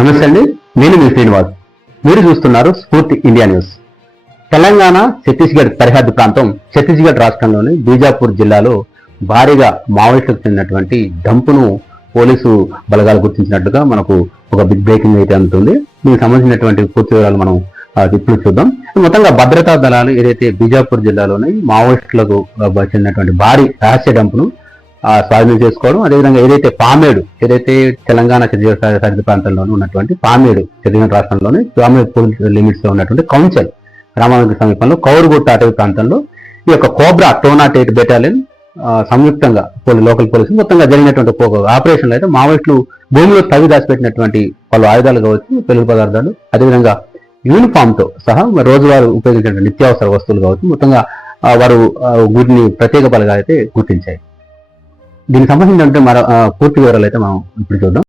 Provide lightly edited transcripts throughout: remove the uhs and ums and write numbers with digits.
నమస్తే అండి, నేను మీ శ్రీనివాస్. మీరు చూస్తున్నారు స్ఫూర్తి ఇండియా న్యూస్. తెలంగాణ ఛత్తీస్గఢ్ సరిహద్దు ప్రాంతం ఛత్తీస్గఢ్ రాష్ట్రంలోని బీజాపూర్ జిల్లాలో భారీగా మావోయిస్టులకు చెందినటువంటి డంపును పోలీసు బలగాలు గుర్తించినట్లుగా మనకు ఒక బిగ్ బ్రేకింగ్ అయితే అందుతుంది. దీనికి సంబంధించినటువంటి పూర్తి వివరాలు మనం ఇప్పుడు చూద్దాం. మొత్తంగా భద్రతా దళాలు ఏదైతే బీజాపూర్ జిల్లాలోని మావోయిస్టులకు చెందినటువంటి భారీ రహస్య డంపును స్వాధీనం చేసుకోవడం, అదేవిధంగా ఏదైతే తెలంగాణ సరిహద్దు ప్రాంతంలోనే ఉన్నటువంటి పామేడు ఛత్తీస్గఢ్ రాష్ట్రంలోని పామేడు పోలీస్ లిమిట్స్ లో ఉన్నటువంటి కౌన్సిల్ గ్రామానికి సమీపంలో కౌరుగుట్ట అటవీ ప్రాంతంలో ఈ యొక్క కోబ్రా 208 బెటాలియన్ సంయుక్తంగా లోకల్ పోలీసులు మొత్తంగా జరిగినటువంటి ఆపరేషన్లు అయితే మావోయిస్టులు భూమిలో తవ్వి దాచిపెట్టినటువంటి పలు ఆయుధాలు కావచ్చు, పెళ్లి పదార్థాలు, అదేవిధంగా యూనిఫామ్ తో సహా రోజువారు ఉపయోగించిన నిత్యావసర వస్తువులు కావచ్చు, మొత్తంగా వారు వీటిని ప్రత్యేక బలగా అయితే గుర్తించాయి. దీనికి సంబంధించిన పూర్తి వివరాలు అయితే మనం ఇప్పుడు చూద్దాం.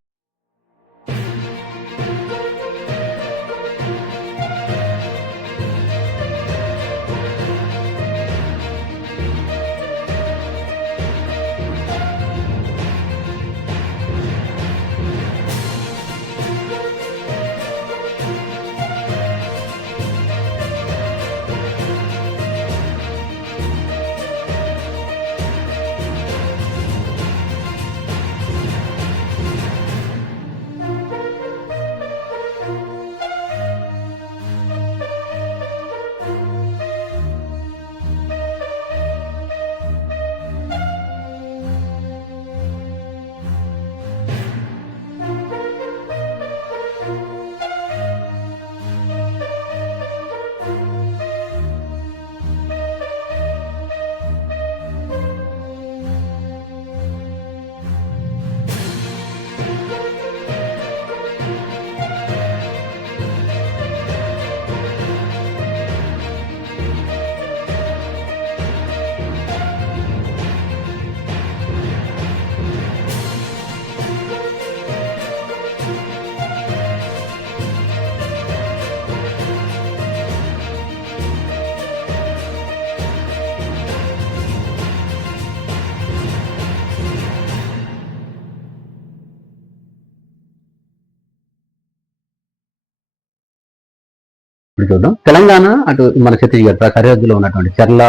చూద్దాం. తెలంగాణ అటు మన ఛత్తీస్గఢ్ సరిహద్దులో ఉన్నటువంటి చర్ల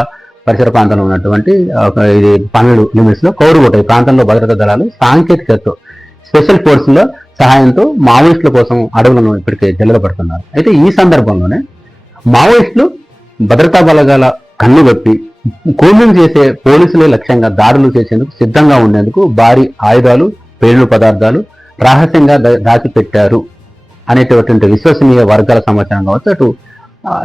పరిసర ప్రాంతంలో ఉన్నటువంటి ఇది పామేడు లిమిట్స్ లో కౌరుగుట్ట ఈ ప్రాంతంలో భద్రతా దళాలు సాంకేతికతతో స్పెషల్ ఫోర్సుల సహాయంతో మావోయిస్టుల కోసం అడవులను ఇప్పటికే జల్లెడపడుతున్నారు. అయితే ఈ సందర్భంలోనే మావోయిస్టులు భద్రతా బలగాల కన్నుగప్పి కూలింగ్ చేసే పోలీసులే లక్ష్యంగా దాడులు చేసేందుకు సిద్ధంగా ఉండేందుకు భారీ ఆయుధాలు, పేలుడు పదార్థాలు రహస్యంగా దాచిపెట్టారు అనేటటువంటి విశ్వసనీయ వర్గాల సమాచారం కావచ్చు. అటు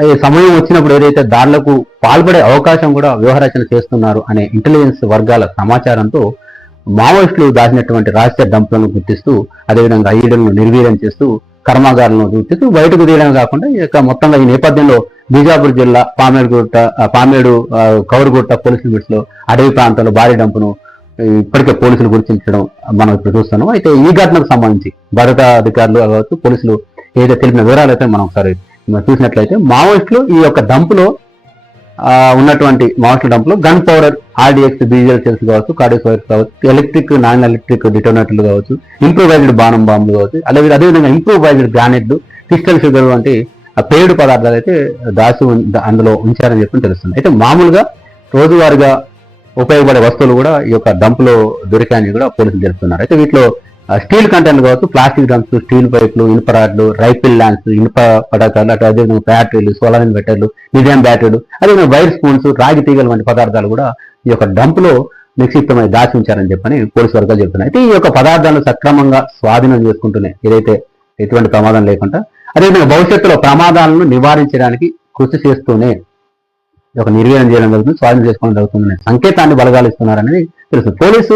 ఈ సమయం వచ్చినప్పుడు ఏదైతే దాడులకు పాల్పడే అవకాశం కూడా వ్యూహరచన చేస్తున్నారు అనే ఇంటెలిజెన్స్ వర్గాల సమాచారంతో మావోయిస్టులు దాచినటువంటి రహస్య డంపులను గుర్తిస్తూ, అదేవిధంగా ఐడలను నిర్వీర్యం చేస్తూ, కర్మాగారాలను గుర్తిస్తూ బయటకు తీయడం కాకుండా ఇక మొత్తంగా ఈ నేపథ్యంలో బీజాపూర్ జిల్లా పామేడు కౌరుగుట్ట పోలీస్ లిమిట్స్ లో అడవి ప్రాంతంలో భారీ డంపును ఇప్పటికే పోలీసులు గుర్తించడం మనం ఇప్పుడు చూస్తున్నాం. అయితే ఈ ఘటనకు సంబంధించి భద్రతా అధికారులు కావచ్చు, పోలీసులు ఏదైతే తెలిపిన వివరాలు అయితే మనం ఒకసారి చూసినట్లయితే మావోయిస్టులు ఈ యొక్క డంపులో ఉన్నటువంటి మావోయిస్టుల డంపులో గన్ పౌడర్, ఆర్డిఎక్స్, బీజల్ సెల్స్ కావచ్చు, కార్డియస్ వైర్స్ కావచ్చు, ఎలక్ట్రిక్, నాన్ ఎలక్ట్రిక్ డిటోనేటర్లు కావచ్చు, ఇంప్రూవైజ్డ్ బాణం బాంబులు కావచ్చు, అదేవిధంగా ఇంప్రూవైజ్డ్ గ్రానైట్లు, క్రిస్టల్ షుగర్ వంటి పేలుడు పదార్థాలు అయితే అందులో ఉంచారని చెప్పి తెలుస్తుంది. అయితే మామూలుగా రోజువారీగా ఉపయోగపడే వస్తువులు కూడా ఈ యొక్క డంపులో దొరికాయని కూడా పోలీసులు తెలుస్తున్నారు. అయితే వీటిలో స్టీల్ కంటైనర్లు కావచ్చు, ప్లాస్టిక్ డ్రమ్స్, స్టీల్ పైపులు, ఇనుప రాడ్లు, రైఫిల్ ల్యాండ్స్, ఇనుప పటాకాలు, అటు అదేవిధంగా బ్యాటరీలు, సోలారిన్ బ్యాటరీలు, నిజాం బ్యాటరీలు, అదేవిధంగా వైర్ స్పూన్స్, రాగి తీగలు వంటి పదార్థాలు కూడా ఈ యొక్క డంపులో నిక్షిప్తమై దాచి ఉంచారని చెప్పని పోలీసు వర్గాలు చెప్తున్నాయి. అయితే ఈ యొక్క పదార్థాలను సక్రమంగా స్వాధీనం చేసుకుంటూనే ఏదైతే ఎటువంటి ప్రమాదం లేకుండా, అదేవిధంగా భవిష్యత్తులో ప్రమాదాలను నివారించడానికి కృషి చేస్తూనే ఒక నిర్వీర్యం చేయడం జరుగుతుంది, స్వాధీనం చేసుకోవడం జరుగుతుందనే సంకేతాన్ని బలగాలు ఇస్తున్నారనేది తెలుస్తుంది. పోలీసు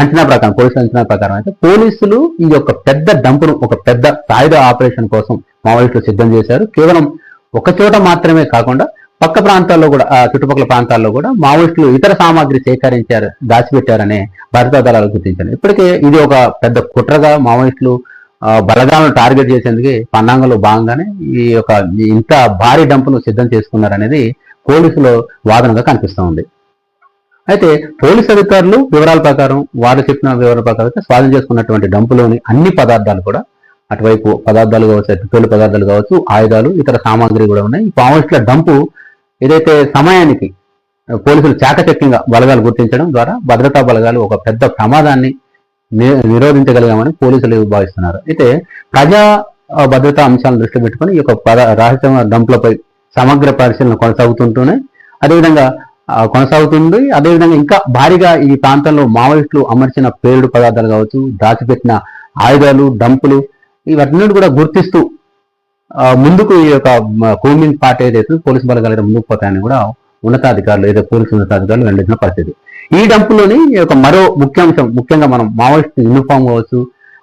అంచనా ప్రకారం అయితే పోలీసులు ఈ యొక్క పెద్ద డంపును ఒక పెద్ద సాయుధ ఆపరేషన్ కోసం మావోయిస్టులు సిద్ధం చేశారు. కేవలం ఒక చోట మాత్రమే కాకుండా పక్క ప్రాంతాల్లో కూడా, చుట్టుపక్కల ప్రాంతాల్లో కూడా మావోయిస్టులు ఇతర సామాగ్రి సేకరించారు, దాచిపెట్టారనే భద్రతా దళాలు గుర్తించారు. ఇప్పటికే ఇది ఒక పెద్ద కుట్రగా మావోయిస్టులు బలగాలను టార్గెట్ చేసేందుకు పన్నాంగంలో భాగంగానే ఈ యొక్క ఇంత భారీ డంపును సిద్ధం చేసుకున్నారనేది పోలీసుల వాదనగా కనిపిస్తూ ఉంది. అయితే పోలీసు అధికారులు వివరాల ప్రకారం, వారు చెప్పిన వివరాల ప్రకారం అయితే స్వాధీనం చేసుకున్నటువంటి డంపులోని అన్ని పదార్థాలు కూడా అటువైపు పదార్థాలు కావచ్చు, పేలు పదార్థాలు కావచ్చు, ఆయుధాలు, ఇతర సామాగ్రి కూడా ఉన్నాయి. మావోయిస్టుల డంపు ఏదైతే సమయానికి పోలీసులు చాకచక్యంగా బలగాలు గుర్తించడం ద్వారా భద్రతా బలగాలు ఒక పెద్ద ప్రమాదాన్ని నిరోధించగలిగామని పోలీసులు భావిస్తున్నారు. అయితే ప్రజా భద్రతా అంశాలను దృష్టి పెట్టుకుని ఈ యొక్క రహస్య డంపులపై సమగ్ర పరిశీలన కొనసాగుతుంది. అదేవిధంగా ఇంకా భారీగా ఈ ప్రాంతంలో మావోయిస్టులు అమర్చిన పేలుడు పదార్థాలు కావచ్చు, దాచిపెట్టిన ఆయుధాలు, డంపులు, ఇవన్నీ కూడా గుర్తిస్తూ ముందుకు ఈ యొక్క కూంబింగ్ పార్టీ ఏదైతే పోలీసు బలగాలు ముందుకు పోతాయని కూడా పోలీసు ఉన్నతాధికారులు వెల్లడించిన పరిస్థితి. ఈ డంపులోని మరో ముఖ్యాంశం, ముఖ్యంగా మనం మావోయిస్ట్ యూనిఫామ్ కావచ్చు,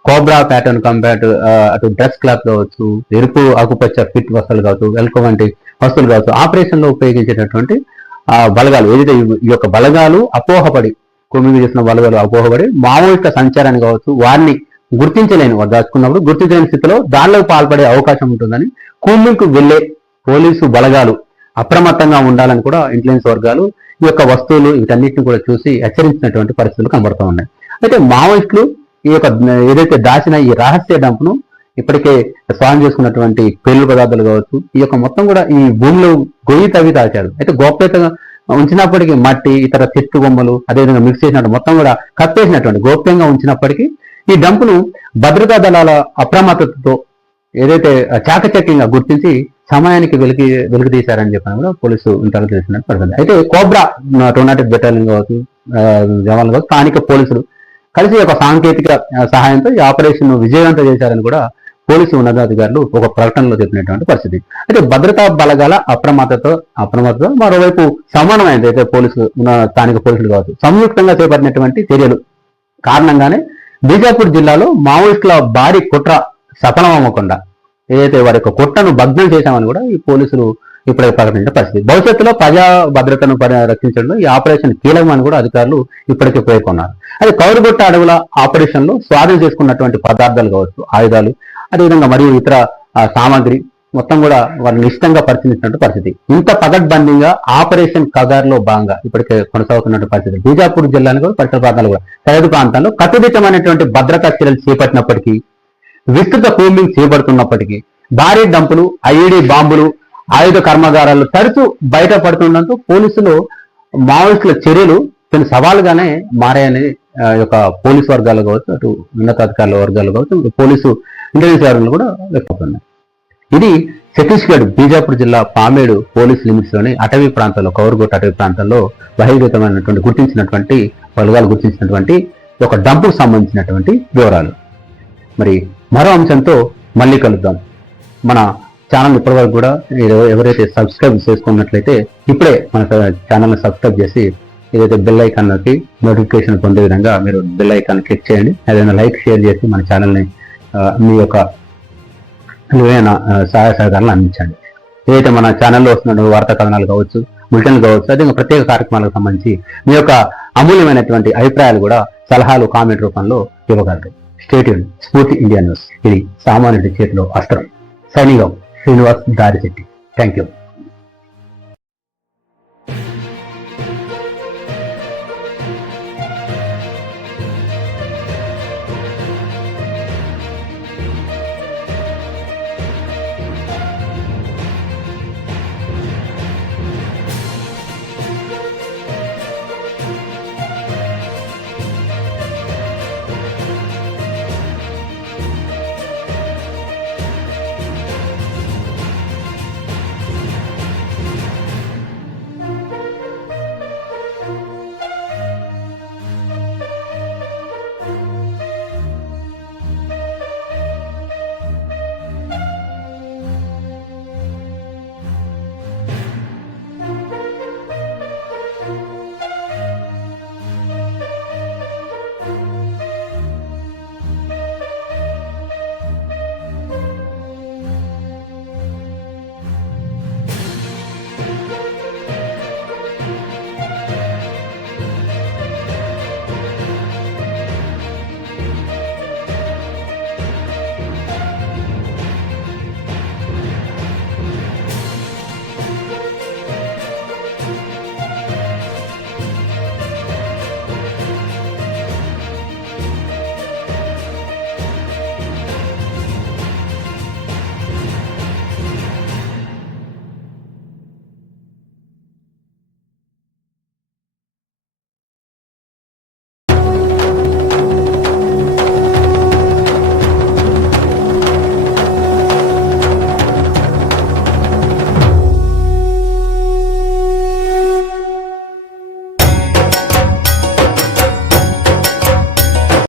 కోబ్రా ప్యాటర్న్ కంపాట్, అటు డ్రెస్ క్లాత్ కావచ్చు, ఎరుపు ఆకుపచ్చ ఫిట్ వస్తువులు కావచ్చు, ఎల్కో వంటి వస్తువులు కావచ్చు, ఆపరేషన్ లో ఉపయోగించేటటువంటి బలగాలు ఏదైతే ఈ యొక్క బలగాలు అపోహపడి కొమ్మింగ్ చేసిన బలగాలు అపోహపడి మావోయిస్టుల సంచారాన్ని కావచ్చు, వారిని దాచుకున్నప్పుడు గుర్తించలేని స్థితిలో దానిలో పాల్పడే అవకాశం ఉంటుందని కూంబింగ్ కు వెళ్లే పోలీసు బలగాలు అప్రమత్తంగా ఉండాలని కూడా ఇంటెలిజెన్స్ వర్గాలు ఈ యొక్క వస్తువులు వీటన్నిటిని కూడా చూసి హెచ్చరించినటువంటి పరిస్థితులు కనబడుతూ ఉన్నాయి. అయితే మావోయిస్టులు ఈ యొక్క ఏదైతే దాచిన ఈ రహస్య డంపును ఇప్పటికే స్వాధీనం చేసుకున్నటువంటి పేలుడు పదార్థాలు కావచ్చు, ఈ యొక్క మొత్తం కూడా ఈ భూమిలో గొయ్యి తవ్వి దాచారు. అయితే గోప్యతగా ఉంచినప్పటికీ మట్టి, ఇతర చెట్టు బొమ్మలు, అదేవిధంగా మిక్స్ చేసినట్టు మొత్తం కూడా కప్పేసినటువంటి గోప్యంగా ఉంచినప్పటికీ ఈ డంపును భద్రతా దళాల అప్రమత్తతతో ఏదైతే చాకచక్యంగా గుర్తించి సమయానికి వెలుగు తీశారని చెప్పని కూడా పోలీసు ఇంటర్వ్యూ చేసినట్టు పడుతుంది. అయితే కోబ్రా 208 బెటాలియన్ కావచ్చు, జవాన్లు కావచ్చు, స్థానిక పోలీసులు కలిసి ఒక సాంకేతిక సహాయంతో ఈ ఆపరేషన్ విజయవంతం చేశారని కూడా పోలీసు ఉన్నతాధికారులు ఒక ప్రకటనలో చెప్పినటువంటి పరిస్థితి. అయితే భద్రతా బలగాల అప్రమత్తతో మరోవైపు సమానమైనది అయితే స్థానిక పోలీసులు కావచ్చు సంయుక్తంగా చేపట్టినటువంటి చర్యలు కారణంగానే బీజాపూర్ జిల్లాలో మావోయిస్టుల భారీ కుట్ర సఫలమవ్వకుండా ఏదైతే వారి యొక్క కుట్రను భగ్నం చేశామని కూడా ఈ పోలీసులు ఇప్పుడే ప్రకటించిన పరిస్థితి. భవిష్యత్తులో ప్రజా భద్రతను రక్షించడంలో ఈ ఆపరేషన్ కీలకమని కూడా అధికారులు ఇప్పటికే పేర్కొన్నారు. అది కౌరుగొట్ట అడవుల ఆపరేషన్ లో స్వాధీనం చేసుకున్నటువంటి పదార్థాలు కావచ్చు, ఆయుధాలు, అదేవిధంగా మరియు ఇతర సామాగ్రి మొత్తం కూడా వారిని ఇష్టంగా పరిశీలించినట్టు పరిస్థితి. ఇంత పగడ్బందీగా ఆపరేషన్ కగార్లో భాగంగా ఇప్పటికే కొనసాగుతున్నట్టు పరిస్థితి. బీజాపూర్ జిల్లాను కూడా పరిసర ప్రాంతాలు కూడా సరిహద్దు ప్రాంతాల్లో కట్టుదిట్టమైనటువంటి భద్రతా చర్యలు చేపట్టినప్పటికీ, విస్తృత కూంబింగ్ చేపడుతున్నప్పటికీ భారీ డంపులు, ఐఈడీ బాంబులు, ఆయుధ కర్మాగారాలు తరచూ బయటపడుతుండటంతో పోలీసులు మావోయిస్టుల చర్యలు కొన్ని సవాలుగానే మారాయని యొక్క పోలీసు వర్గాలు కావచ్చు, అటు ఉన్నతాధికారుల వర్గాలు కావచ్చు, పోలీసు ఇంటెలిజెన్స్ వర్గాలు కూడా వ్యక్తమవుతున్నాయి. ఇది ఛత్తీస్గఢ్ బీజాపూర్ జిల్లా పామేడు పోలీస్ లిమిట్స్ లోని అటవీ ప్రాంతాల్లో, కౌరుగొట్ట అటవీ ప్రాంతాల్లో బహిర్గతమైనటువంటి గుర్తించినటువంటి ఒక డంపుకు సంబంధించినటువంటి వివరాలు. మరి మరో అంశంతో మళ్ళీ కలుద్దాం. మన ఛానల్ ఇప్పటివరకు కూడా ఎవరైతే సబ్స్క్రైబ్ చేసుకున్నట్లయితే ఇప్పుడే మన ఛానల్ని సబ్స్క్రైబ్ చేసి ఏదైతే బెల్ ఐకాన్కి నోటిఫికేషన్ పొందే విధంగా మీరు బెల్ ఐకాన్ క్లిక్ చేయండి. ఏదైనా లైక్, షేర్ చేసి మన ఛానల్ని మీ యొక్క విలువైన సహాయ సహకారాలను అందించండి. ఏదైతే మన ఛానల్లో వస్తున్న వార్తా కథనాలు కావచ్చు, బులెటిన్లు కావచ్చు, అదే ప్రత్యేక కార్యక్రమాలకు సంబంధించి మీ యొక్క అమూల్యమైనటువంటి అభిప్రాయాలు కూడా సలహాలు కామెంట్ రూపంలో ఇవ్వగలరు. Stay tune. స్ఫూర్తి ఇండియా న్యూస్. ఇది సామాన్యుడి చేతిలో అస్త్రం. Signing out. Srinivas Darisetti. Thank you.